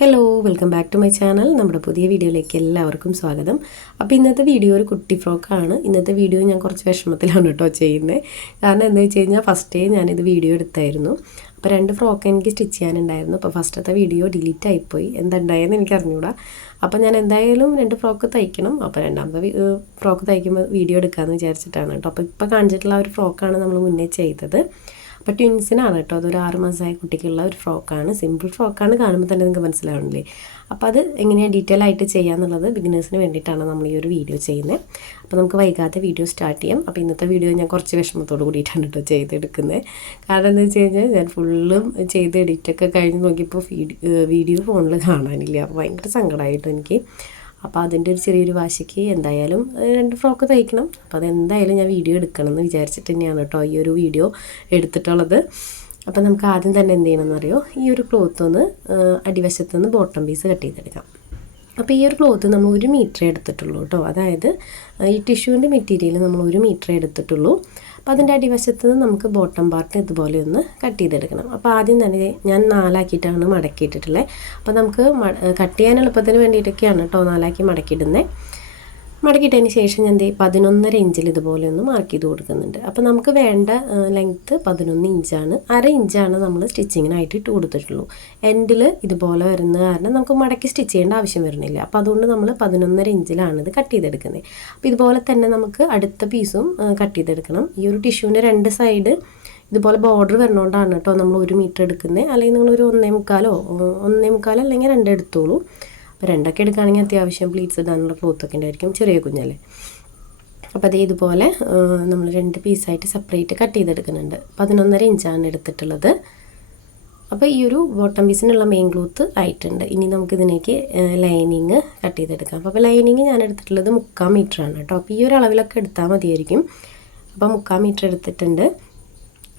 Hello welcome back to my channel. നമ്മുടെ പുതിയ വീഡിയോയിലേക്ക് എല്ലാവർക്കും സ്വാഗതം. അപ്പോൾ ഇന്നത്തെ വീഡിയോ ഒരു കുട്ടി ഫ്രോക്കാണ്. ഇന്നത്തെ വീഡിയോ ഞാൻ കുറച്ച് വിഷമത്തിലാണ് കേട്ടോ ചെയ്യുന്നത്. കാരണം എന്താ വെച്ച് കഴിഞ്ഞാൽ ഫസ്റ്റേ ഞാനിത് വീഡിയോ എടുത്തായിരുന്നു. അപ്പോൾ 2 ഫ്രോക്ക് എനിക്ക് സ്റ്റിച്ച് ചെയ്യാനുണ്ടായിരുന്നു. അപ്പോൾ ഫസ്റ്റത്തെ വീഡിയോ ഡിലീറ്റ് ആയിപ്പോയി. എന്താണ്ടായെന്ന് എനിക്ക് അറിഞ്ഞൂടാ. അപ്പോൾ ഞാൻ എന്തായാലും 2 ഫ്രോക്ക് തയ്ക്കണം. അപ്പോൾ രണ്ടാമത്തെ ഫ്രോക്ക് തയ്ക്കുമ്പോൾ വീഡിയോ എടുക്കാമെന്ന് വിചാരിച്ചിട്ടാണ് കേട്ടോ. അപ്പോൾ ഇപ്പോൾ കാണിച്ചിട്ടുള്ള ഒരു ഫ്രോക്കാണ് നമ്മൾ മുന്നേ ചെയ്തത്. അപ്പോൾ ട്വിൻസിനാണ് കേട്ടോ. അതൊരു 6 മാസമായ കുട്ടിക്കുള്ള ഒരു ഫ്രോക്കാണ്. സിമ്പിൾ ഫ്രോക്കാണ്, കാണുമ്പോൾ തന്നെ നിങ്ങൾക്ക് മനസ്സിലാവണില്ലേ. അപ്പോൾ അത് എങ്ങനെയാണ് ഡീറ്റെയിൽ ആയിട്ട് ചെയ്യാന്നുള്ളത് ബിഗിനേഴ്സിന് വേണ്ടിയിട്ടാണ് നമ്മൾ ഈ ഒരു വീഡിയോ ചെയ്യുന്നത്. അപ്പോൾ നമുക്ക് വൈകാതെ വീഡിയോ സ്റ്റാർട്ട് ചെയ്യാം. അപ്പോൾ ഇന്നത്തെ വീഡിയോ ഞാൻ കുറച്ച് വിഷമത്തോട് കൂടിയിട്ടാണ് കേട്ടോ ചെയ്തെടുക്കുന്നത്. കാരണം എന്താ വെച്ച് കഴിഞ്ഞാൽ ഞാൻ ഫുള്ളും ചെയ്ത് എഡിറ്റൊക്കെ കഴിഞ്ഞ് നോക്കിയപ്പോൾ വീഡിയോ ഫോണിൽ കാണാനില്ല. അപ്പോൾ ഭയങ്കര സങ്കടമായിട്ടോ എനിക്ക്. അപ്പോൾ അതിൻ്റെ ഒരു ചെറിയൊരു വാശിക്ക് എന്തായാലും 2 ഫ്രോക്ക് തയ്ക്കണം. അപ്പോൾ അതെന്തായാലും ഞാൻ വീഡിയോ എടുക്കണം എന്ന് വിചാരിച്ചിട്ട് തന്നെയാണ് കേട്ടോ ഈ ഒരു വീഡിയോ എടുത്തിട്ടുള്ളത്. അപ്പോൾ നമുക്ക് ആദ്യം തന്നെ എന്ത് ചെയ്യണമെന്ന് അറിയോ, ഈ ഒരു ക്ലോത്ത് ഒന്ന് അടിവശത്തുനിന്ന് ബോട്ടം പീസ് കട്ട് ചെയ്തെടുക്കാം. അപ്പോൾ ഈ ഒരു ക്ലോത്ത് നമ്മൾ 1 മീറ്റർ എടുത്തിട്ടുള്ളൂ കേട്ടോ. അതായത് ഈ ടിഷ്യൂവിൻ്റെ മെറ്റീരിയൽ നമ്മൾ 1 മീറ്റർ എടുത്തിട്ടുള്ളൂ. അപ്പോൾ അതിൻ്റെ അടിവശത്ത് നിന്ന് നമുക്ക് ബോട്ടം പാർട്ട് ഇതുപോലെ ഒന്ന് കട്ട് ചെയ്തെടുക്കണം. അപ്പോൾ ആദ്യം തന്നെ ഞാൻ 4 ആക്കിയിട്ടാണ് മടക്കിയിട്ടിട്ടുള്ളത്. അപ്പോൾ നമുക്ക് കട്ട് ചെയ്യാൻ എളുപ്പത്തിന് വേണ്ടിയിട്ടൊക്കെയാണ് കേട്ടോ 4 ആക്കി മടക്കിയിടുന്നത്. മടക്കിയിട്ടതിന് ശേഷം ഞാൻ 11.5 ഇഞ്ചിൽ ഇതുപോലെ ഒന്ന് മാർക്ക് ചെയ്ത് കൊടുക്കുന്നുണ്ട്. അപ്പോൾ നമുക്ക് വേണ്ട ലെങ്ത്ത് 11 ഇഞ്ചാണ്. 1/2 ഇഞ്ചാണ് നമ്മൾ സ്റ്റിച്ചിങ്ങിനായിട്ട് ഇട്ട് കൊടുത്തിട്ടുള്ളൂ. എൻഡിൽ ഇതുപോലെ വരുന്ന കാരണം നമുക്ക് മടക്കി സ്റ്റിച്ച് ചെയ്യേണ്ട ആവശ്യം വരുന്നില്ല. അപ്പോൾ അതുകൊണ്ട് നമ്മൾ 11.5 ഇഞ്ചിലാണ് ഇത് കട്ട് ചെയ്തെടുക്കുന്നത്. അപ്പോൾ ഇതുപോലെ തന്നെ നമുക്ക് അടുത്ത പീസും കട്ട് ചെയ്തെടുക്കണം. ഈ ഒരു ടിഷ്യൂവിൻ്റെ 2 സൈഡ് ഇതുപോലെ ബോർഡർ വരുന്നതുകൊണ്ടാണ് കേട്ടോ നമ്മൾ 1 മീറ്റർ എടുക്കുന്നത്. അല്ലെങ്കിൽ നിങ്ങളൊരു 1.25 അല്ലെങ്കിൽ 2 എടുത്തോളൂ. അപ്പോൾ 2 ഒക്കെ എടുക്കുകയാണെങ്കിൽ അത്യാവശ്യം പ്ലീറ്റ്സ് ഇടാനുള്ള ക്ലോത്തൊക്കെ ഉണ്ടായിരിക്കും, ചെറിയ കുഞ്ഞല്ലേ. അപ്പോൾ അതേ ഇതുപോലെ നമ്മൾ 2 പീസായിട്ട് സെപ്പറേറ്റ് കട്ട് ചെയ്തെടുക്കുന്നുണ്ട്. 11.5 ഇഞ്ചാണ് എടുത്തിട്ടുള്ളത്. അപ്പോൾ ഈ ഒരു ബോട്ടം പീസിനുള്ള മെയിൻ ക്ലോത്ത് ആയിട്ടുണ്ട്. ഇനി നമുക്കിതിലേക്ക് ലൈനിങ് കട്ട് ചെയ്തെടുക്കാം. അപ്പോൾ ലൈനിങ് ഞാൻ എടുത്തിട്ടുള്ളത് 3/4 മീറ്ററാണ് കേട്ടോ. അപ്പോൾ ഈ ഒരു അളവിലൊക്കെ എടുത്താൽ മതിയായിരിക്കും. അപ്പോൾ 3/4 മീറ്റർ എടുത്തിട്ടുണ്ട്.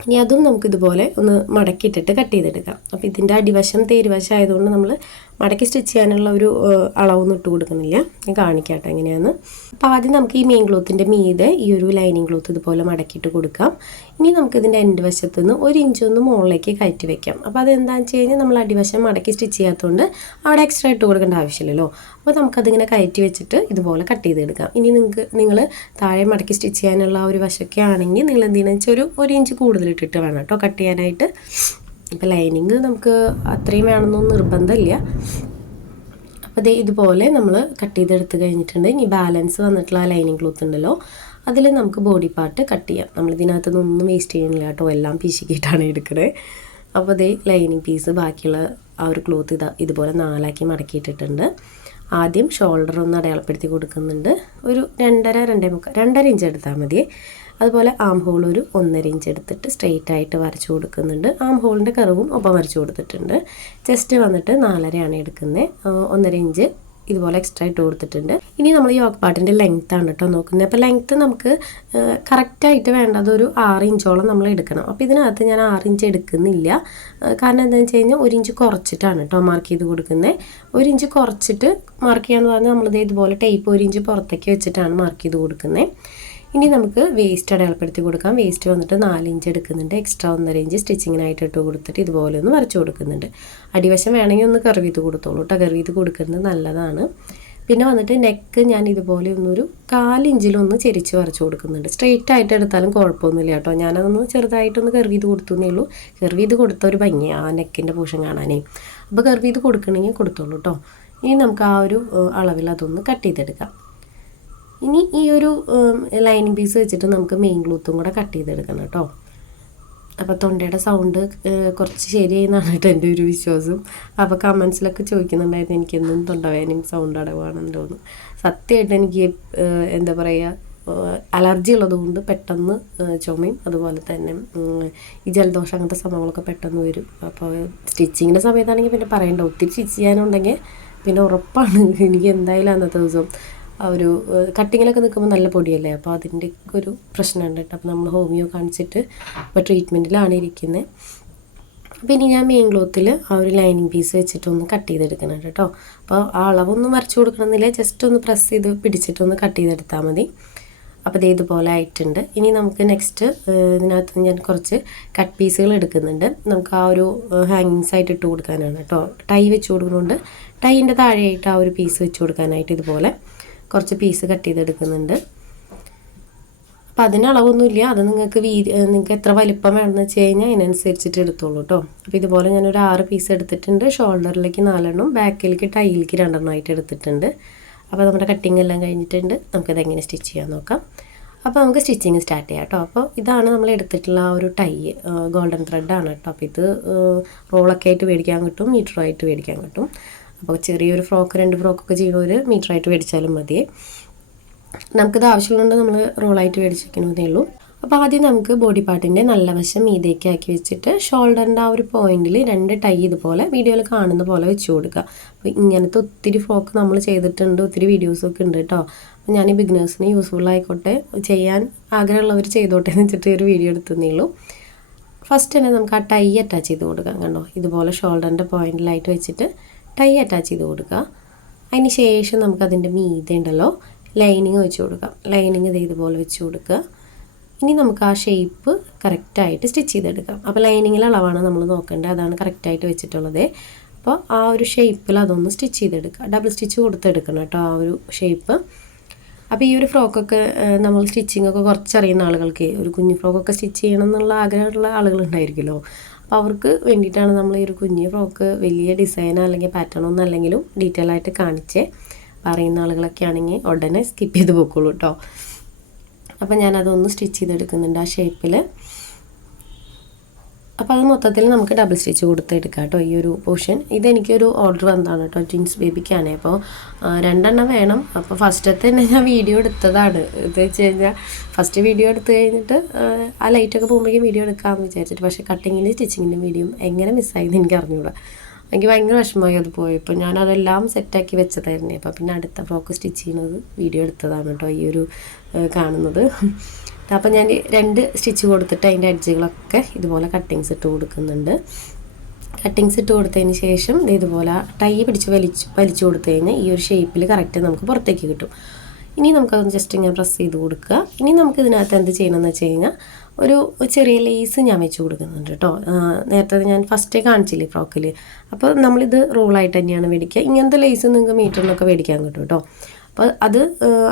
ഇനി അതും നമുക്കിതുപോലെ ഒന്ന് മടക്കിയിട്ടിട്ട് കട്ട് ചെയ്തെടുക്കാം. അപ്പോൾ ഇതിൻ്റെ അടിവശം തേരുവശം ആയതുകൊണ്ട് നമ്മൾ മടക്കി സ്റ്റിച്ച് ചെയ്യാനുള്ള ഒരു അളവൊന്നും ഇട്ട് കൊടുക്കുന്നില്ല. ഞാൻ കാണിക്കാട്ടെ എങ്ങനെയാണെന്ന്. അപ്പോൾ ആദ്യം നമുക്ക് ഈ മെയിൻ ക്ലോത്തിൻ്റെ മീതെ ഈ ഒരു ലൈനിങ് ക്ലോത്ത് ഇതുപോലെ മടക്കിയിട്ട് കൊടുക്കാം. ഇനി നമുക്കിതിൻ്റെ എൻഡ് വശത്ത് നിന്ന് 1 ഇഞ്ച് ഒന്ന് മുകളിലേക്ക് കയറ്റി വെക്കാം. അപ്പോൾ അതെന്താണെന്ന് വെച്ച് കഴിഞ്ഞാൽ നമ്മൾ അടിവശം മടക്കി സ്റ്റിച്ച് ചെയ്യാത്തതുകൊണ്ട് അവിടെ എക്സ്ട്രാ ഇട്ട് കൊടുക്കേണ്ട ആവശ്യമില്ലല്ലോ. അപ്പോൾ നമുക്കതിങ്ങനെ കയറ്റി വെച്ചിട്ട് ഇതുപോലെ കട്ട് ചെയ്തെടുക്കാം. ഇനി നിങ്ങൾ താഴെ മടക്കി സ്റ്റിച്ച് ചെയ്യാനുള്ള ഒരു വശമൊക്കെ ആണെങ്കിൽ നിങ്ങൾ എന്തെന്ന് വെച്ചാൽ 1 ഇഞ്ച് കൂടുതലിട്ടിട്ട് വേണം കേട്ടോ കട്ട് ചെയ്യാനായിട്ട്. ഇപ്പോൾ ലൈനിങ് നമുക്ക് അത്രയും വേണമെന്നൊന്നും നിർബന്ധമില്ല. അപ്പോൾ അതേ ഇതുപോലെ നമ്മൾ കട്ട് ചെയ്തെടുത്ത് കഴിഞ്ഞിട്ടുണ്ട്. ഇനി ബാലൻസ് വന്നിട്ടുള്ള ആ ലൈനിങ് ക്ലോത്ത് ഉണ്ടല്ലോ, അതിൽ നമുക്ക് ബോഡി പാർട്ട് കട്ട് ചെയ്യാം. നമ്മളിതിനകത്തുനിന്നൊന്നും വേസ്റ്റ് ചെയ്യുന്നില്ല കേട്ടോ, എല്ലാം പിശുക്കിയിട്ടാണ് എടുക്കുന്നത്. അപ്പോൾ അതേ ലൈനിങ് പീസ് ബാക്കിയുള്ള ആ ഒരു ക്ലോത്ത് ഇതുപോലെ 4 ആക്കി മടക്കിയിട്ടിട്ടുണ്ട്. ആദ്യം ഷോൾഡർ ഒന്ന് അടയാളപ്പെടുത്തി കൊടുക്കുന്നുണ്ട്. ഒരു 2.5 ഇഞ്ച് എടുത്താൽ മതി. അതുപോലെ ആം ഹോൾ ഒരു 1.5 ഇഞ്ച് എടുത്തിട്ട് സ്ട്രെയിറ്റ് ആയിട്ട് വരച്ചു കൊടുക്കുന്നുണ്ട്. ആം ഹോളിൻ്റെ കർവും ഒപ്പം വരച്ചു കൊടുത്തിട്ടുണ്ട്. ചെസ്റ്റ് വന്നിട്ട് 4.5 എടുക്കുന്നത്. 1.5 ഇഞ്ച് ഇതുപോലെ എക്സ്ട്രാ ഇട്ട് കൊടുത്തിട്ടുണ്ട്. ഇനി നമ്മൾ യോക്ക് പാർട്ടിൻ്റെ ലെങ്ത്ത് ആണ് കേട്ടോ നോക്കുന്നത്. അപ്പോൾ ലെങ്ത്ത് നമുക്ക് കറക്റ്റായിട്ട് വേണ്ടത് ഒരു 6 ഇഞ്ചോളം നമ്മൾ എടുക്കണം. അപ്പോൾ ഇതിനകത്ത് ഞാൻ 6 ഇഞ്ച് എടുക്കുന്നില്ല. കാരണം എന്താണെന്ന് വെച്ച് കഴിഞ്ഞാൽ 1 ഇഞ്ച് കുറച്ചിട്ടാണ് കേട്ടോ മാർക്ക് ചെയ്ത് കൊടുക്കുന്നത്. 1 ഇഞ്ച് കുറച്ചിട്ട് മാർക്ക് ചെയ്യാന്ന് പറഞ്ഞാൽ നമ്മളിത് ഇതുപോലെ ടേപ്പ് 1 ഇഞ്ച് പുറത്തേക്ക് വെച്ചിട്ടാണ് മാർക്ക് ചെയ്ത് കൊടുക്കുന്നത്. ഇനി നമുക്ക് വേസ്റ്റ് അടയാളപ്പെടുത്തി കൊടുക്കാം. വേസ്റ്റ് വന്നിട്ട് 4 ഇഞ്ച് എടുക്കുന്നുണ്ട്. എക്സ്ട്രാ 1.5 ഇഞ്ച് സ്റ്റിച്ചിങ്ങിനായിട്ട് ഇട്ട് കൊടുത്തിട്ട് ഇതുപോലെ ഒന്ന് വരച്ചു കൊടുക്കുന്നുണ്ട്. അടിവശം വേണമെങ്കിൽ ഒന്ന് കർവ് ചെയ്ത് കൊടുത്തോളൂ കേട്ടോ. കർവ് ചെയ്ത് കൊടുക്കുന്നത് നല്ലതാണ്. പിന്നെ വന്നിട്ട് നെക്ക് ഞാൻ ഇതുപോലെ ഒന്നൊരു 4 ഇഞ്ചിലൊന്ന് ചെരിച്ച് വരച്ചു കൊടുക്കുന്നുണ്ട്. സ്ട്രെയിറ്റ് ആയിട്ട് എടുത്താലും കുഴപ്പമൊന്നുമില്ല കേട്ടോ. ഞാനതൊന്ന് ചെറുതായിട്ടൊന്ന് കർവ് ചെയ്ത് കൊടുത്തേ ഉള്ളൂ. കർവ് ചെയ്ത് കൊടുത്ത ഒരു ഭംഗിയാണ് ആ നെക്കിൻ്റെ പോർഷൻ കാണാനേ. അപ്പോൾ കർവ് ചെയ്ത് കൊടുക്കണമെങ്കിൽ കൊടുത്തോളൂ കേട്ടോ. ഇനി നമുക്ക് ആ ഒരു അളവിൽ അതൊന്ന് കട്ട് ചെയ്തെടുക്കാം. ഇനി ഈ ഒരു ലൈനിങ് പീസ് വെച്ചിട്ട് നമുക്ക് മെയിൻ ക്ലോത്തും കൂടെ കട്ട് ചെയ്തെടുക്കണം കേട്ടോ. അപ്പോൾ തൊണ്ടയുടെ സൗണ്ട് കുറച്ച് ശരിയായെന്നാണ് കേട്ടോ എൻ്റെ ഒരു വിശ്വാസം. അപ്പോൾ കമൻസിലൊക്കെ ചോദിക്കുന്നുണ്ടായിരുന്നു എനിക്കെന്നും തൊണ്ടവേദനയും സൗണ്ട് അടവാണെന്ന് തോന്നുന്നു. സത്യമായിട്ട് എനിക്ക് എന്താ പറയുക അലർജി ഉള്ളതുകൊണ്ട് പെട്ടെന്ന് ചുമയും അതുപോലെ തന്നെ ഈ ജലദോഷം അങ്ങനത്തെ സംഭവങ്ങളൊക്കെ പെട്ടെന്ന് വരും. അപ്പോൾ സ്റ്റിച്ചിങ്ങിൻ്റെ സമയത്താണെങ്കിൽ പിന്നെ പറയണ്ട, ഒത്തിരി സ്റ്റിച്ച് ചെയ്യാനുണ്ടെങ്കിൽ പിന്നെ ഉറപ്പാണ് എനിക്ക് എന്തായാലും അന്നത്തെ ദിവസം ആ ഒരു കട്ടിങ്ങിലൊക്കെ നിൽക്കുമ്പോൾ നല്ല പൊടിയല്ലേ. അപ്പോൾ അതിൻ്റെ ഒരു പ്രശ്നമുണ്ട് കേട്ടോ. അപ്പോൾ നമ്മൾ ഹോമിയോ കാണിച്ചിട്ട് ഇപ്പോൾ ട്രീറ്റ്മെൻറ്റിലാണ് ഇരിക്കുന്നത്. അപ്പോൾ ഇനി ഞാൻ മെയിൻ ക്ലോത്തിൽ ആ ഒരു ലൈനിങ് പീസ് വെച്ചിട്ടൊന്ന് കട്ട് ചെയ്തെടുക്കണം കേട്ടോ. അപ്പോൾ ആ അളവൊന്നും വരച്ചു കൊടുക്കണമെന്നില്ല, ജസ്റ്റ് ഒന്ന് പ്രസ് ചെയ്ത് പിടിച്ചിട്ടൊന്ന് കട്ട് ചെയ്തെടുത്താൽ മതി. അപ്പോൾ ഇത് ഇതുപോലെ ആയിട്ടുണ്ട്. ഇനി നമുക്ക് നെക്സ്റ്റ് ഇതിനകത്ത് ഞാൻ കുറച്ച് കട്ട് പീസുകൾ എടുക്കുന്നുണ്ട്. നമുക്ക് ആ ഒരു ഹാങ്ങിങ്സ് ആയിട്ട് ഇട്ട് കൊടുക്കാനാണ് കേട്ടോ. ടൈ വെച്ച് കൊടുക്കുന്നുണ്ട്. ടൈൻ്റെ താഴെയായിട്ട് ആ ഒരു പീസ് വെച്ച് കൊടുക്കാനായിട്ട് ഇതുപോലെ കുറച്ച് പീസ് കട്ട് ചെയ്തെടുക്കുന്നുണ്ട്. അപ്പം അതിന് അളവൊന്നുമില്ല, അത് നിങ്ങൾക്ക് എത്ര വലിപ്പം വേണമെന്ന് വെച്ച് കഴിഞ്ഞാൽ അതിനനുസരിച്ചിട്ട് എടുത്തോളൂ കേട്ടോ. അപ്പോൾ ഇതുപോലെ ഞാനൊരു 6 പീസ് എടുത്തിട്ടുണ്ട്. ഷോൾഡറിലേക്ക് 4 എണ്ണം, ബാക്കിലേക്ക് ടൈയിലേക്ക് 2 എണ്ണമായിട്ട് എടുത്തിട്ടുണ്ട്. അപ്പോൾ നമ്മുടെ കട്ടിങ് എല്ലാം കഴിഞ്ഞിട്ടുണ്ട്. നമുക്കത് എങ്ങനെ സ്റ്റിച്ച് ചെയ്യാൻ നോക്കാം. അപ്പോൾ നമുക്ക് സ്റ്റിച്ചിങ് സ്റ്റാർട്ട് ചെയ്യാം കേട്ടോ. അപ്പോൾ ഇതാണ് നമ്മൾ എടുത്തിട്ടുള്ള ആ ഒരു ടൈ, ഗോൾഡൻ ത്രെഡാണ് കേട്ടോ. അപ്പോൾ ഇത് റോളൊക്കെ ആയിട്ട് മേടിക്കാൻ കിട്ടും, മീറ്ററായിട്ട് മേടിക്കാൻ കിട്ടും. അപ്പോൾ ചെറിയൊരു ഫ്രോക്ക് 2 ഫ്രോക്കൊക്കെ ചെയ്യുന്നവർ മീറ്ററായിട്ട് മേടിച്ചാലും മതി. നമുക്കിത് ആവശ്യമുണ്ട്, നമ്മൾ റോളായിട്ട് മേടിച്ചിരിക്കണമെന്നേ ഉള്ളൂ. അപ്പോൾ ആദ്യം നമുക്ക് ബോഡി പാർട്ടിൻ്റെ നല്ല വശം മീതേക്ക് ആക്കി വെച്ചിട്ട് ഷോൾഡറിൻ്റെ ആ ഒരു പോയിന്റിൽ 2 ടൈ ഇതുപോലെ വീഡിയോയിൽ കാണുന്ന പോലെ വെച്ച് കൊടുക്കുക. അപ്പോൾ ഇങ്ങനത്തെ ഒത്തിരി ഫ്രോക്ക് നമ്മൾ ചെയ്തിട്ടുണ്ട്, ഒത്തിരി വീഡിയോസൊക്കെ ഉണ്ട് കേട്ടോ. അപ്പോൾ ഞാൻ ഈ ബിഗിനേഴ്സിന് യൂസ്ഫുൾ ആയിക്കോട്ടെ, ചെയ്യാൻ ആഗ്രഹമുള്ളവർ ചെയ്തോട്ടെ എന്ന് വെച്ചിട്ട് ഒരു വീഡിയോ എടുത്തതേ ഉള്ളൂ. ഫസ്റ്റ് തന്നെ നമുക്ക് ആ ടൈ അറ്റാച്ച് ചെയ്ത് കൊടുക്കാം. കണ്ടോ, ഇതുപോലെ ഷോൾഡറിൻ്റെ പോയിന്റിലായിട്ട് വെച്ചിട്ട് ടൈ അറ്റാച്ച് ചെയ്ത് കൊടുക്കുക. അതിന് ശേഷം നമുക്കതിൻ്റെ മീതെ ഉണ്ടല്ലോ ലൈനിങ് വെച്ച് കൊടുക്കാം. ലൈനിങ് ഇതുപോലെ വെച്ച് കൊടുക്കുക. ഇനി നമുക്ക് ആ ഷേപ്പ് കറക്റ്റായിട്ട് സ്റ്റിച്ച് ചെയ്തെടുക്കാം. അപ്പോൾ ലൈനിങ്ങിലെ അളവാണ് നമ്മൾ നോക്കേണ്ടത്, അതാണ് കറക്റ്റായിട്ട് വെച്ചിട്ടുള്ളത്. അപ്പോൾ ആ ഒരു ഷേപ്പിൽ അതൊന്ന് സ്റ്റിച്ച് ചെയ്തെടുക്കുക. ഡബിൾ സ്റ്റിച്ച് കൊടുത്തെടുക്കണം കേട്ടോ ആ ഒരു ഷേപ്പ്. അപ്പോൾ ഈ ഒരു ഫ്രോക്കൊക്കെ നമ്മൾ സ്റ്റിച്ചിങ്ങൊക്കെ കുറച്ചറിയുന്ന ആളുകൾക്ക്, ഒരു കുഞ്ഞു ഫ്രോക്കൊക്കെ സ്റ്റിച്ച് ചെയ്യണം എന്നുള്ള ആഗ്രഹമുള്ള ആളുകളുണ്ടായിരിക്കുമല്ലോ. അപ്പോൾ അവർക്ക് വേണ്ടിയിട്ടാണ് നമ്മൾ ഈ ഒരു കുഞ്ഞു ഫ്രോക്ക് വലിയ ഡിസൈനോ അല്ലെങ്കിൽ പാറ്റേണൊന്നും അല്ലെങ്കിലും ഡീറ്റെയിൽ ആയിട്ട് കാണിച്ചേ. അറിയുന്ന ആളുകളൊക്കെ ആണെങ്കിൽ ഉടനെ സ്കിപ്പ് ചെയ്ത് പോയിക്കോളൂ കേട്ടോ. അപ്പോൾ ഞാനതൊന്ന് സ്റ്റിച്ച് ചെയ്തെടുക്കുന്നുണ്ട് ആ ഷേപ്പിൽ. അപ്പോൾ അത് മൊത്തത്തിൽ നമുക്ക് ഡബിൾ സ്റ്റിച്ച് കൊടുത്തെടുക്കാം കേട്ടോ ഈ ഒരു പോർഷൻ. ഇതെനിക്കൊരു ഓർഡർ വന്നതാണ് കേട്ടോ, ട്വിൻസ് ബേബിക്കാണ്. അപ്പോൾ 2 എണ്ണം വേണം. അപ്പോൾ ഫസ്റ്റത്തെ തന്നെ ഞാൻ വീഡിയോ എടുത്തതാണ്. ഇത് വെച്ച് കഴിഞ്ഞാൽ ഫസ്റ്റ് വീഡിയോ എടുത്ത് കഴിഞ്ഞിട്ട് ആ ലൈറ്റൊക്കെ പോകുമ്പോഴേക്കും വീഡിയോ എടുക്കാമെന്ന് വിചാരിച്ചിട്ട്, പക്ഷേ കട്ടിങ്ങിൻ്റെ സ്റ്റിച്ചിങ്ങിൻ്റെ വീഡിയോ എങ്ങനെ മിസ്സായെന്ന് എനിക്ക് അറിഞ്ഞൂടാ. എനിക്ക് ഭയങ്കര വിഷമമായി അത് പോയപ്പോൾ. ഞാനതെല്ലാം സെറ്റാക്കി വെച്ചതായിരുന്നു. അപ്പോൾ പിന്നെ അടുത്ത ഫ്രോക്ക് സ്റ്റിച്ച് ചെയ്യുന്നത് വീഡിയോ എടുത്തതാണ് കേട്ടോ ഈ ഒരു കാണുന്നത്. അപ്പോൾ ഞാൻ 2 സ്റ്റിച്ച് കൊടുത്തിട്ട് അതിൻ്റെ എഡ്ജുകളൊക്കെ ഇതുപോലെ കട്ടിങ്സ് ഇട്ട് കൊടുക്കുന്നുണ്ട്. കട്ടിങ്സ് ഇട്ട് കൊടുത്തതിന് ശേഷം ഇതുപോലെ ടൈ പിടിച്ച് വലിച്ചു കൊടുത്തു കഴിഞ്ഞാൽ ഈ ഒരു ഷേപ്പിൽ കറക്റ്റ് നമുക്ക് പുറത്തേക്ക് കിട്ടും. ഇനി നമുക്കത് ജസ്റ്റ് ഇങ്ങനെ പ്രസ് ചെയ്ത് കൊടുക്കുക. ഇനി നമുക്ക് ഇതിനകത്ത് എന്ത് ചെയ്യണമെന്ന് വെച്ച് കഴിഞ്ഞാൽ ഒരു ചെറിയ ലേസ് ഞാൻ വെച്ച് കൊടുക്കുന്നുണ്ട് കേട്ടോ. നേരത്തെ ഞാൻ ഫസ്റ്റേ കാണിച്ചില്ലേ ഫ്രോക്കിൽ. അപ്പോൾ നമ്മളിത് റോളായിട്ട് തന്നെയാണ് മേടിക്കുക. ഇങ്ങനത്തെ ലേസ് നിങ്ങൾക്ക് മീറ്ററിനൊക്കെ മേടിക്കാൻ കിട്ടും കേട്ടോ. അപ്പോൾ അത്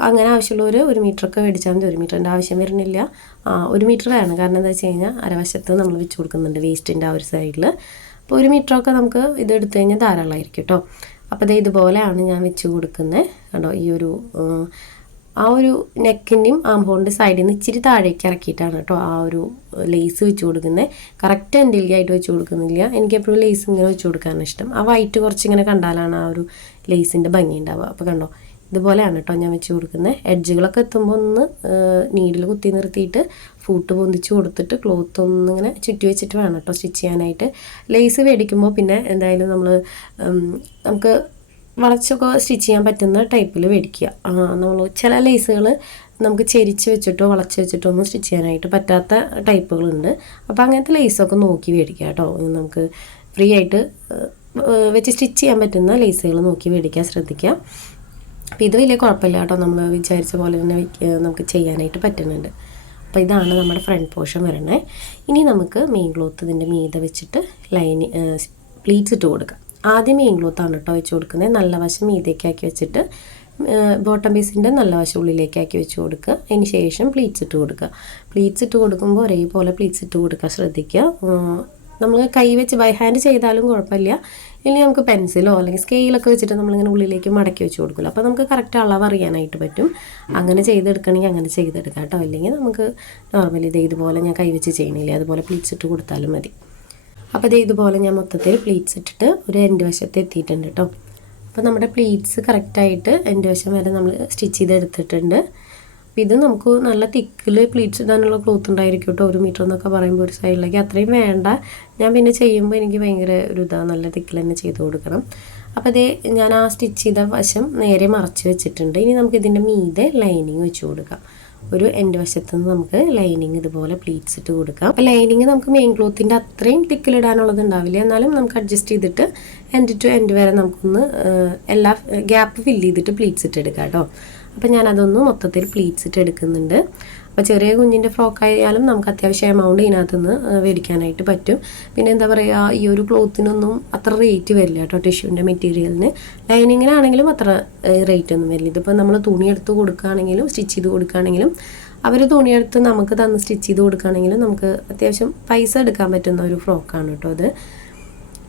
അങ്ങനെ ആവശ്യമുള്ളവർ 1 മീറ്ററൊക്കെ മേടിച്ചാൽ മതി. 1 മീറ്ററിൻ്റെ ആവശ്യം വരുന്നില്ല, 1 മീറ്റർ വേണം. കാരണം എന്താ വെച്ച് കഴിഞ്ഞാൽ അരവശത്ത് നമ്മൾ വെച്ച് കൊടുക്കുന്നുണ്ട് വേസ്റ്റിൻ്റെ ആ ഒരു സൈഡിൽ. അപ്പോൾ 1 മീറ്ററൊക്കെ നമുക്ക് ഇത് എടുത്തു കഴിഞ്ഞാൽ ധാരാളമായിരിക്കും കേട്ടോ. അപ്പോൾ ഇതുപോലെയാണ് ഞാൻ വെച്ച് കൊടുക്കുന്നത് കേട്ടോ. ഈ ഒരു ആ ഒരു നെക്കിൻ്റെയും ആംഹോളിൻ്റെ സൈഡിൽ നിന്ന് ഇച്ചിരി താഴേക്ക് ഇറക്കിയിട്ടാണ് കേട്ടോ ആ ഒരു ലേസ് വെച്ച് കൊടുക്കുന്നത്. കറക്റ്റ് എൻഡിലേക്കായിട്ട് വെച്ച് കൊടുക്കുന്നില്ല. എനിക്കെപ്പോഴും ലേസ് ഇങ്ങനെ വെച്ച് കൊടുക്കാനാണ് ഇഷ്ടം. ആ വൈറ്റ് കുറച്ചിങ്ങനെ കണ്ടാലാണ് ആ ഒരു ലേസിൻ്റെ ഭംഗി ഉണ്ടാവുക. അപ്പോൾ കണ്ടോ, ഇതുപോലെയാണ് കേട്ടോ ഞാൻ വെച്ച് കൊടുക്കുന്നത്. എഡ്ജുകളൊക്കെ എത്തുമ്പോൾ ഒന്ന് നീഡിൽ കുത്തി നിർത്തിയിട്ട് ഫൂട്ട് പൊന്തിച്ച് കൊടുത്തിട്ട് ക്ലോത്ത് ഒന്നിങ്ങനെ ചുറ്റി വെച്ചിട്ട് വേണം കേട്ടോ സ്റ്റിച്ച് ചെയ്യാനായിട്ട്. ലേസ് മേടിക്കുമ്പോൾ പിന്നെ എന്തായാലും നമുക്ക് വളച്ചൊക്കെ സ്റ്റിച്ച് ചെയ്യാൻ പറ്റുന്ന ടൈപ്പിൽ മേടിക്കുക. നമ്മൾ ചില ലേസുകൾ നമുക്ക് ചെരിച്ച് വെച്ചിട്ടോ വളച്ച് വെച്ചിട്ടോ ഒന്നും സ്റ്റിച്ച് ചെയ്യാനായിട്ട് പറ്റാത്ത ടൈപ്പുകളുണ്ട്. അപ്പോൾ അങ്ങനത്തെ ലേസൊക്കെ നോക്കി മേടിക്കുക കേട്ടോ. നമുക്ക് ഫ്രീ ആയിട്ട് വെച്ച് സ്റ്റിച്ച് ചെയ്യാൻ പറ്റുന്ന ലേസുകൾ നോക്കി മേടിക്കാൻ ശ്രദ്ധിക്കുക. അപ്പോൾ ഇത് വലിയ കുഴപ്പമില്ല കേട്ടോ, നമ്മൾ വിചാരിച്ച പോലെ തന്നെ നമുക്ക് ചെയ്യാനായിട്ട് പറ്റുന്നുണ്ട്. അപ്പോൾ ഇതാണ് നമ്മുടെ ഫ്രണ്ട് പോർഷൻ വരണേ. ഇനി നമുക്ക് മെയിൻ ക്ലോത്ത് ഇതിൻ്റെ മീതെ വെച്ചിട്ട് പ്ലീറ്റ്സ് ഇട്ട് കൊടുക്കാം. ആദ്യം മെയിൻ ക്ലോത്താണ് കേട്ടോ വെച്ച് കൊടുക്കുന്നത്. നല്ല വശം മീതേക്കാക്കി വെച്ചിട്ട് ബോട്ടം പീസിൻ്റെ നല്ല വശം ഉള്ളിലേക്കാക്കി വെച്ച് കൊടുക്കുക. അതിന് ശേഷം പ്ലീറ്റ്സ് ഇട്ട് കൊടുക്കുക. പ്ലീറ്റ്സ് ഇട്ട് കൊടുക്കുമ്പോൾ ഒരേപോലെ പ്ലീറ്റ്സ് ഇട്ട് കൊടുക്കാൻ ശ്രദ്ധിക്കുക. നമ്മൾ കൈ വെച്ച് ബൈ ഹാൻഡ് ചെയ്താലും കുഴപ്പമില്ല, ഇല്ലെങ്കിൽ നമുക്ക് പെൻസിലോ അല്ലെങ്കിൽ സ്കെയിലൊക്കെ വെച്ചിട്ട് നമ്മളിങ്ങനെ ഉള്ളിലേക്ക് മടക്കി വെച്ച് കൊടുക്കില്ല. അപ്പോൾ നമുക്ക് കറക്റ്റ് അളവ് അറിയാനായിട്ട് പറ്റും. അങ്ങനെ ചെയ്തെടുക്കണമെങ്കിൽ അങ്ങനെ ചെയ്തെടുക്കാം കേട്ടോ. അല്ലെങ്കിൽ നമുക്ക് നോർമലി ഇതുപോലെ ഞാൻ കൈ വെച്ച് ചെയ്യണില്ലേ അതുപോലെ പ്ലീറ്റ്സ് ഇട്ട് കൊടുത്താലും മതി. അപ്പോൾ ഇതുപോലെ ഞാൻ മൊത്തത്തിൽ പ്ലീറ്റ്സ് ഇട്ടിട്ട് ഒരു എൻഡ് വശത്ത് എത്തിയിട്ടുണ്ട് കേട്ടോ. അപ്പോൾ നമ്മുടെ പ്ലീറ്റ്സ് കറക്റ്റായിട്ട് എൻഡ് വശം വരെ നമ്മൾ സ്റ്റിച്ച് ചെയ്തെടുത്തിട്ടുണ്ട്. അപ്പോൾ ഇത് നമുക്ക് നല്ല തിക്കിൽ പ്ലീറ്റ്സ് ഇടാനുള്ള ക്ലോത്ത് ഉണ്ടായിരിക്കും കേട്ടോ. 1 മീറ്റർ എന്നൊക്കെ പറയുമ്പോൾ ഒരു സൈഡിലേക്ക് അത്രയും വേണ്ട. ഞാൻ പിന്നെ ചെയ്യുമ്പോൾ എനിക്ക് ഭയങ്കര ഒരു ഇതാണ്, നല്ല തിക്കിൽ തന്നെ ചെയ്ത് കൊടുക്കണം. അപ്പോൾ ഞാൻ ആ സ്റ്റിച്ച് ചെയ്ത വശം നേരെ മറച്ച് വെച്ചിട്ടുണ്ട്. ഇനി നമുക്ക് ഇതിൻ്റെ മീതെ ലൈനിങ് വെച്ച് കൊടുക്കാം. ഒരു എൻഡ് വശത്ത് നിന്ന് നമുക്ക് ലൈനിങ് ഇതുപോലെ പ്ലീറ്റ്സ് ഇട്ട് കൊടുക്കാം. അപ്പോൾ ലൈനിങ് നമുക്ക് മെയിൻ ക്ലോത്തിൻ്റെ അത്രയും തിക്കിലിടാനുള്ളത് ഉണ്ടാവില്ല, എന്നാലും നമുക്ക് അഡ്ജസ്റ്റ് ചെയ്തിട്ട് എൻഡ് ടു എൻഡ് വരെ നമുക്കൊന്ന് എല്ലാ ഗ്യാപ്പ് ഫില്ല് ചെയ്തിട്ട് പ്ലീറ്റ്സ് ഇട്ടെടുക്കാം കേട്ടോ. അപ്പോൾ ഞാനതൊന്ന് മൊത്തത്തിൽ പ്ലീറ്റ്സ് ഇട്ട് എടുക്കുന്നുണ്ട്. അപ്പോൾ ചെറിയ കുഞ്ഞിൻ്റെ ഫ്രോക്കായാലും നമുക്ക് അത്യാവശ്യം എമൗണ്ട് ഇതിനകത്തുനിന്ന് മേടിക്കാനായിട്ട് പറ്റും. പിന്നെ എന്താ പറയുക, ഈ ഒരു ക്ലോത്തിനൊന്നും അത്ര റേറ്റ് വരില്ല കേട്ടോ, ടിഷ്യൂൻ്റെ മെറ്റീരിയലിന്. ലൈനിങ്ങിനാണെങ്കിലും അത്ര റേറ്റ് ഒന്നും വരില്ല. ഇതിപ്പോൾ നമ്മൾ തുണിയെടുത്ത് കൊടുക്കുകയാണെങ്കിലും സ്റ്റിച്ച് ചെയ്ത് കൊടുക്കുകയാണെങ്കിലും അവർ തുണിയെടുത്ത് നമുക്ക് തന്ന് സ്റ്റിച്ച് ചെയ്ത് കൊടുക്കുകയാണെങ്കിലും നമുക്ക് അത്യാവശ്യം പൈസ എടുക്കാൻ പറ്റുന്ന ഒരു ഫ്രോക്കാണ് കേട്ടോ അത്.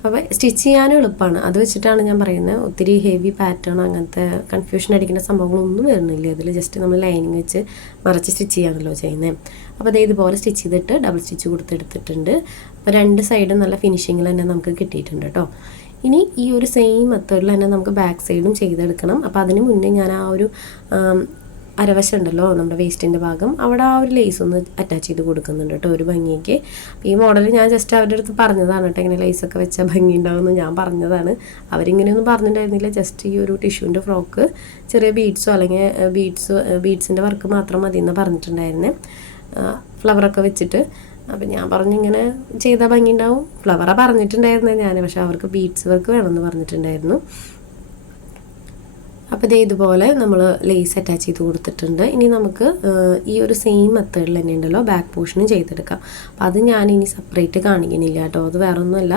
അപ്പോൾ സ്റ്റിച്ച് ചെയ്യാനും എളുപ്പമാണ്. അത് വെച്ചിട്ടാണ് ഞാൻ പറയുന്നത്. ഒത്തിരി ഹെവി പാറ്റേൺ അങ്ങനത്തെ കൺഫ്യൂഷൻ അടിക്കുന്ന സംഭവങ്ങളൊന്നും വരുന്നില്ല ഇതിൽ. ജസ്റ്റ് നമ്മൾ ലൈനിങ് വെച്ച് മറച്ച് സ്റ്റിച്ച് ചെയ്യാണല്ലോ ചെയ്യുന്നത്. അപ്പോൾ അതേ ഇതുപോലെ സ്റ്റിച്ച് ചെയ്തിട്ട് ഡബിൾ സ്റ്റിച്ച് കൊടുത്തെടുത്തിട്ടുണ്ട്. അപ്പോൾ 2 സൈഡും നല്ല ഫിനിഷിങ്ങിൽ തന്നെ നമുക്ക് കിട്ടിയിട്ടുണ്ട് കേട്ടോ. ഇനി ഈ ഒരു സെയിം മെത്തേഡിൽ തന്നെ നമുക്ക് ബാക്ക് സൈഡും ചെയ്തെടുക്കണം. അപ്പോൾ അതിന് മുന്നേ ഞാൻ ആ ഒരു അരവശം ഉണ്ടല്ലോ നമ്മുടെ വേസ്റ്റിൻ്റെ ഭാഗം, അവിടെ ആ ഒരു ലേസ് ഒന്ന് അറ്റാച്ച് ചെയ്ത് കൊടുക്കുന്നുണ്ട് കേട്ടോ ഒരു ഭംഗിക്ക്. ഈ മോഡൽ ഞാൻ ജസ്റ്റ് അവരുടെ അടുത്ത് പറഞ്ഞതാണ് കേട്ടോ, ഇങ്ങനെ ലേസൊക്കെ വെച്ചാൽ ഭംഗി ഉണ്ടാവുമെന്ന് ഞാൻ പറഞ്ഞതാണ്. അവരിങ്ങനെയൊന്നും പറഞ്ഞിട്ടുണ്ടായിരുന്നില്ല. ജസ്റ്റ് ഈ ഒരു ടിഷ്യൂൻ്റെ ഫ്രോക്ക് ചെറിയ ബീഡ്സോ അല്ലെങ്കിൽ ബീഡ്സിൻ്റെ വർക്ക് മാത്രം മതി എന്ന് പറഞ്ഞിട്ടുണ്ടായിരുന്നേ, ഫ്ലവറൊക്കെ വെച്ചിട്ട്. അപ്പം ഞാൻ പറഞ്ഞിങ്ങനെ ചെയ്താൽ ഭംഗി ഉണ്ടാവും. ഫ്ലവറാണ് പറഞ്ഞിട്ടുണ്ടായിരുന്നത് ഞാൻ, പക്ഷേ അവർക്ക് ബീഡ്സ് വർക്ക് വേണമെന്ന് പറഞ്ഞിട്ടുണ്ടായിരുന്നു. അപ്പോൾ ഇതുപോലെ നമ്മൾ ലേസ് അറ്റാച്ച് ചെയ്ത് കൊടുത്തിട്ടുണ്ട്. ഇനി നമുക്ക് ഈ ഒരു സെയിം മെത്തേഡിൽ തന്നെ ഉണ്ടല്ലോ ബാക്ക് പോർഷനും ചെയ്തെടുക്കാം. അപ്പോൾ അത് ഞാൻ ഇനി സെപ്പറേറ്റ് കാണിക്കുന്നില്ല കേട്ടോ. അത് വേറെ ഒന്നുമല്ല,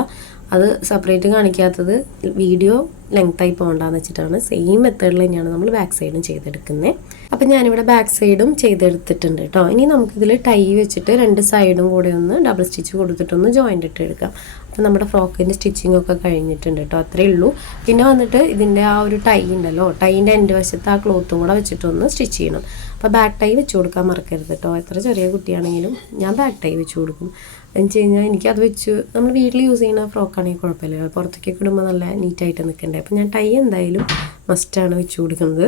അത് സെപ്പറേറ്റ് കാണിക്കാത്തത് വീഡിയോ ലെങ്തായി പോകണ്ടെന്ന് വെച്ചിട്ടാണ്. സെയിം മെത്തേഡിൽ തന്നെയാണ് നമ്മൾ ബാക്ക് സൈഡും ചെയ്തെടുക്കുന്നത്. അപ്പം ഞാനിവിടെ ബാക്ക് സൈഡും ചെയ്തെടുത്തിട്ടുണ്ട് കേട്ടോ. ഇനി നമുക്കിതിൽ ടൈ വെച്ചിട്ട് 2 സൈഡും കൂടെ ഒന്ന് ഡബിൾ സ്റ്റിച്ച് കൊടുത്തിട്ടൊന്ന് ജോയിൻ്റ് ഇട്ട് എടുക്കാം. അപ്പം നമ്മുടെ ഫ്രോക്കിൻ്റെ സ്റ്റിച്ചിങ് ഒക്കെ കഴിഞ്ഞിട്ടുണ്ട് കേട്ടോ, അത്രയേ ഉള്ളൂ. പിന്നെ വന്നിട്ട് ഇതിൻ്റെ ആ ഒരു ടൈ ഉണ്ടല്ലോ, ടൈൻ്റെ എൻ്റെ വശത്ത് ആ ക്ലോത്തും കൂടെ വെച്ചിട്ടൊന്ന് സ്റ്റിച്ച് ചെയ്യണം. അപ്പോൾ ബാക്ക് ടൈ വെച്ച് കൊടുക്കാൻ മറക്കരുത് കേട്ടോ. എത്ര ചെറിയ കുട്ടിയാണെങ്കിലും ഞാൻ ബാക്ക് ടൈ വെച്ച് കൊടുക്കും. എന്ന് വെച്ച് കഴിഞ്ഞാൽ എനിക്കത് വെച്ച് നമ്മൾ വീട്ടിൽ യൂസ് ചെയ്യുന്ന ഫ്രോക്കാണെങ്കിൽ കുഴപ്പമില്ല, പുറത്തേക്ക് ഇടുമ്പോൾ നല്ല നീറ്റായിട്ട് നിൽക്കണ്ടേ. അപ്പോൾ ഞാൻ ടൈ എന്തായാലും മസ്റ്റാണ് വെച്ച് കൊടുക്കുന്നത്.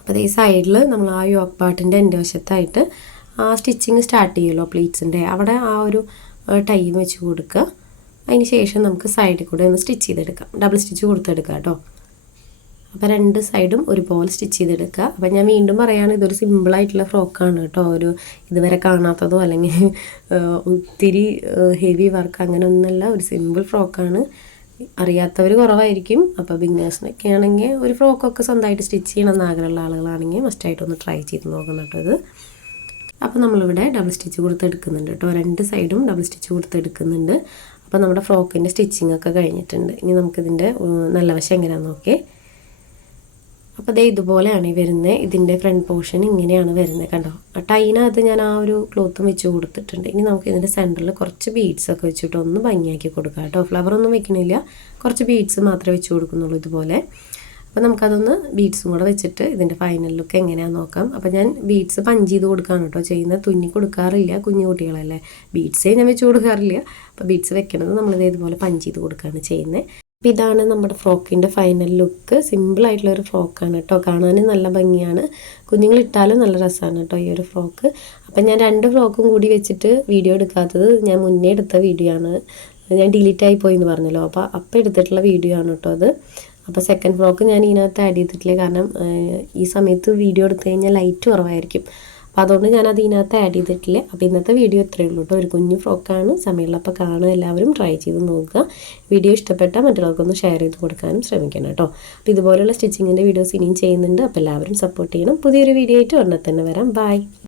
അപ്പോൾ ഈ സൈഡിൽ നമ്മൾ ആ യോക്ക് പാർട്ടിൻ്റെ എൻ്റെ വശത്തായിട്ട് ആ സ്റ്റിച്ചിങ് സ്റ്റാർട്ട് ചെയ്യുമല്ലോ പ്ലീറ്റ്സിൻ്റെ, അവിടെ ആ ഒരു ടൈം വെച്ച് കൊടുക്കുക. അതിന് ശേഷം നമുക്ക് സൈഡിൽ കൂടെ ഒന്ന് സ്റ്റിച്ച് ചെയ്തെടുക്കാം, ഡബിൾ സ്റ്റിച്ച് കൊടുത്തെടുക്കാം കേട്ടോ. അപ്പോൾ 2 സൈഡും ഒരുപോലെ സ്റ്റിച്ച് ചെയ്തെടുക്കുക. അപ്പോൾ ഞാൻ വീണ്ടും പറയുകയാണ്, ഇതൊരു സിമ്പിളായിട്ടുള്ള ഫ്രോക്കാണ് കേട്ടോ. ഒരു ഇതുവരെ കാണാത്തതോ അല്ലെങ്കിൽ ഒത്തിരി ഹെവി വർക്ക് അങ്ങനെ ഒന്നുമല്ല, ഒരു സിമ്പിൾ ഫ്രോക്കാണ്. അറിയാത്തവർ കുറവായിരിക്കും. അപ്പോൾ ബിഗിനേഴ്സിനൊക്കെ ആണെങ്കിൽ ഒരു ഫ്രോക്കൊക്കെ സ്വന്തമായിട്ട് സ്റ്റിച്ച് ചെയ്യണമെന്ന് ആഗ്രഹമുള്ള ആളുകളാണെങ്കിൽ മസ്റ്റായിട്ടൊന്ന് ട്രൈ ചെയ്ത് നോക്കണം കേട്ടോ ഇത്. അപ്പോൾ നമ്മളിവിടെ ഡബിൾ സ്റ്റിച്ച് കൊടുത്തെടുക്കുന്നുണ്ട് കേട്ടോ. 2 സൈഡും ഡബിൾ സ്റ്റിച്ച് കൊടുത്തെടുക്കുന്നുണ്ട്. അപ്പോൾ നമ്മുടെ ഫ്രോക്കിൻ്റെ സ്റ്റിച്ചിങ് ഒക്കെ കഴിഞ്ഞിട്ടുണ്ട്. ഇനി നമുക്കിതിൻ്റെ നല്ല വശം എങ്ങനെയാണെന്ന് നോക്കിയേ. അപ്പോൾ ഇതുപോലെയാണ് ഈ വരുന്നത്. ഇതിൻ്റെ ഫ്രണ്ട് പോർഷൻ ഇങ്ങനെയാണ് വരുന്നത് കണ്ടോ. ടൈനകത്ത് ഞാൻ ആ ഒരു ക്ലോത്തും വെച്ച് കൊടുത്തിട്ടുണ്ട്. ഇനി നമുക്ക് ഇതിൻ്റെ സെൻറ്ററിൽ കുറച്ച് ബീഡ്സൊക്കെ വെച്ചിട്ട് ഒന്ന് ഭംഗിയാക്കി കൊടുക്കാം കേട്ടോ. ഫ്ലവറൊന്നും വെക്കണില്ല, കുറച്ച് ബീഡ്സ് മാത്രമേ വെച്ച് കൊടുക്കുന്നുള്ളൂ ഇതുപോലെ. അപ്പോൾ നമുക്കതൊന്ന് ബീഡ്സും കൂടെ വെച്ചിട്ട് ഇതിൻ്റെ ഫൈനൽ ലുക്ക് എങ്ങനെയാണെന്ന് നോക്കാം. അപ്പോൾ ഞാൻ ബീഡ്സ് പഞ്ച് ചെയ്ത് കൊടുക്കുകയാണ് കേട്ടോ ചെയ്യുന്നത്. തുന്നി കൊടുക്കാറില്ല, കുഞ്ഞു കുട്ടികളല്ലേ, ബീഡ്സേ ഞാൻ വെച്ച് കൊടുക്കാറില്ല. അപ്പോൾ ബീഡ്സ് വെക്കണത് നമ്മളിത് ഇതുപോലെ പഞ്ച് ചെയ്ത് കൊടുക്കുകയാണ് ചെയ്യുന്നത്. അപ്പോൾ ഇതാണ് നമ്മുടെ ഫ്രോക്കിൻ്റെ ഫൈനൽ ലുക്ക്. സിമ്പിളായിട്ടുള്ളൊരു ഫ്രോക്കാണ് കേട്ടോ, കാണാനും നല്ല ഭംഗിയാണ്, കുഞ്ഞുങ്ങളിട്ടാലും നല്ല രസമാണ് കേട്ടോ ഈ ഒരു ഫ്രോക്ക്. അപ്പം ഞാൻ 2 ഫ്രോക്കും കൂടി വെച്ചിട്ട് വീഡിയോ എടുക്കാത്തത് ഞാൻ മുന്നേ എടുത്ത വീഡിയോ ആണ്. ഞാൻ ഡിലീറ്റ് ആയി പോയി എന്ന് പറഞ്ഞല്ലോ, അപ്പോൾ എടുത്തിട്ടുള്ള വീഡിയോ ആണ് കേട്ടോ അത്. അപ്പോൾ സെക്കൻഡ് ഫ്രോക്ക് ഞാൻ ഇതിനകത്ത് ആഡ് ചെയ്തിട്ടില്ല, കാരണം ഈ സമയത്ത് വീഡിയോ എടുത്തു കഴിഞ്ഞാൽ ലൈറ്റ് കുറവായിരിക്കും. അപ്പോൾ അതുകൊണ്ട് ഞാനത് ഇതിനകത്ത് ആഡ് ചെയ്തിട്ടില്ല. അപ്പോൾ ഇന്നത്തെ വീഡിയോ ഇത്രയേ ഉള്ളൂ കേട്ടോ. ഒരു കുഞ്ഞു ഫ്രോക്കാണ്, സമയമുള്ളപ്പോൾ കാണുക, എല്ലാവരും ട്രൈ ചെയ്ത് നോക്കുക. വീഡിയോ ഇഷ്ടപ്പെട്ടാൽ മറ്റുള്ളവർക്കൊന്ന് ഷെയർ ചെയ്ത് കൊടുക്കാനും ശ്രമിക്കണം കേട്ടോ. അപ്പോൾ ഇതുപോലെയുള്ള സ്റ്റിച്ചിങ്ങിൻ്റെ വീഡിയോസ് ഇനിയും ചെയ്യുന്നുണ്ട്. അപ്പോൾ എല്ലാവരും സപ്പോർട്ട് ചെയ്യണം. പുതിയൊരു വീഡിയോ ആയിട്ട് ഉടനെ തന്നെ വരാം. ബൈ.